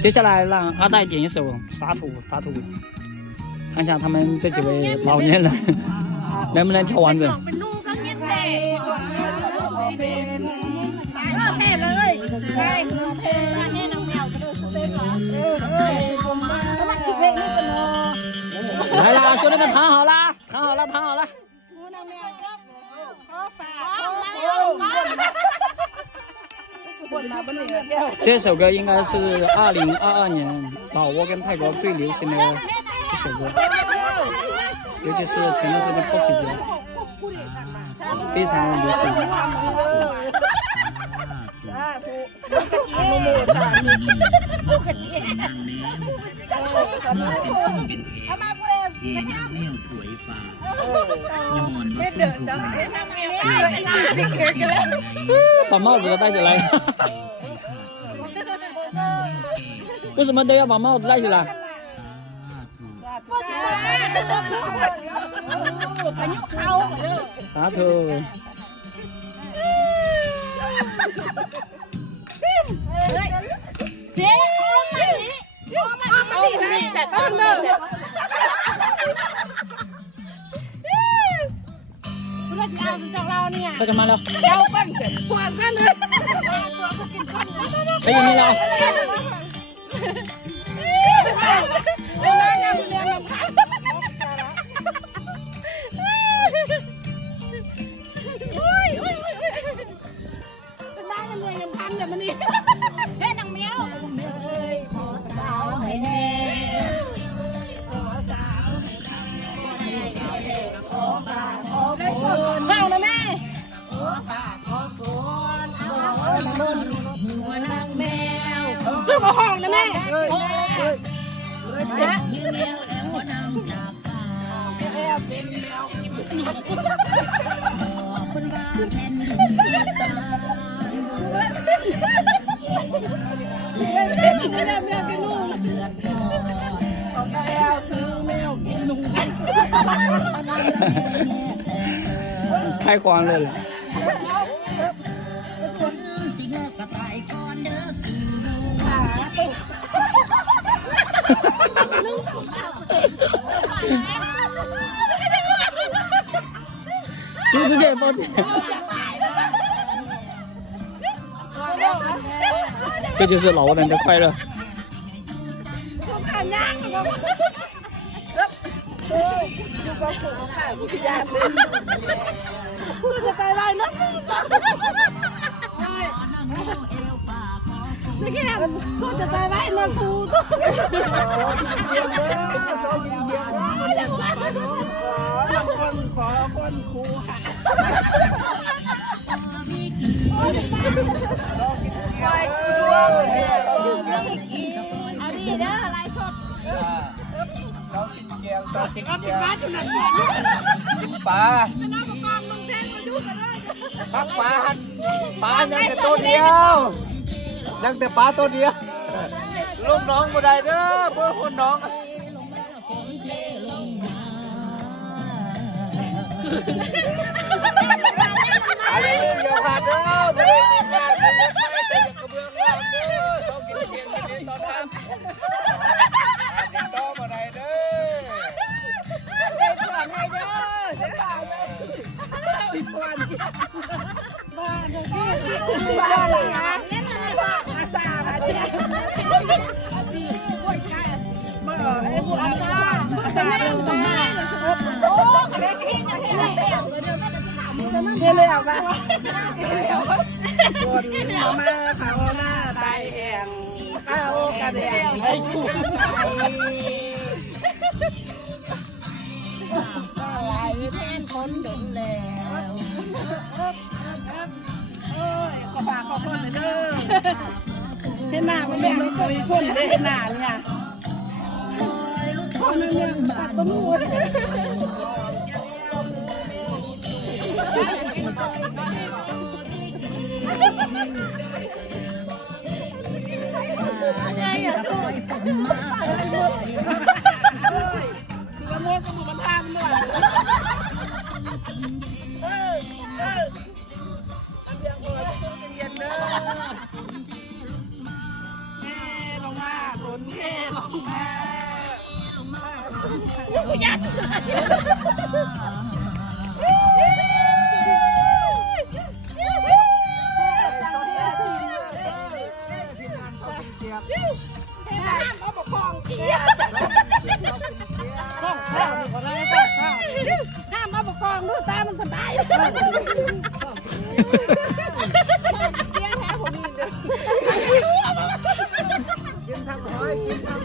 接下来让阿戴点一首《沙土沙土》，看一下他们这几位老年人能不能跳完整。来啦，兄弟们，躺好啦，躺好了，躺好了。这首歌应该是2022年老挝跟泰国最流行的一首歌，尤其是前段时间泼水节，非常流行。把帽子都戴起来。为什么都要把帽子戴起来？沙土。ไปกันมาแล้วไปยินนี่เราชื่อห้องนะแม่开荒了了。丢出去，抱歉。这就是老挝人的快乐。กินปลาพักปลายังแต่ตัวเดียวยังแต่ปลาตัวเดียวลูกน้องบ่ได้เด้อเพื่อคนน้องอะไรเดียวกันเด้อไม่ได้มีงานไม่ได้กระเบื้องร้านเด้อต้องกินเพียงแค่นี้ตอนทำติดต่อบ่ได้เด้อได้ผ่อนให้เด้อติดผ่อนบ้านเด้อบ้านอะไรนะอาสาอาชีพไอ้พวกอาสาสมัยโอ้กระเด็นทิ้งอย่างนี้เลยเอาไปคนมาเขาหน้าตายแห้งเอากระเด็นไม่ถูกอะไรแทนคนดุแล้วโอ้ยขอฝากขอคนเลยเด้อเห็นหน้ามันแม่ไม่เคยคนได้เห็นหน้าเนี่ยคนนึงเนี่ยตัดต้นหัวไงอ่ะคือละม้วนกับหมูมันทานด้วยอันเดียวกันช่วงเย็นๆเด้อแม่ลงมา กูยัดเอาปกครองเกียร์ข้องข้าวนี่ก็ได้ข้องข้าวห้ามเอาปกครองดูตามันสบายเกียร์แท้ผมมีเด้อกินทั้งร้อยกินทั้ง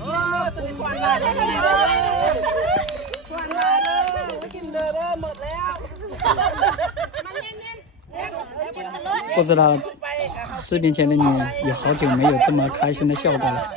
โอ้ตัวนี้ควันมาเลยควันมาเลยกินเด้อหมดแล้วมันเย็น不知道4年前的你有好久没有这么开心的笑过了。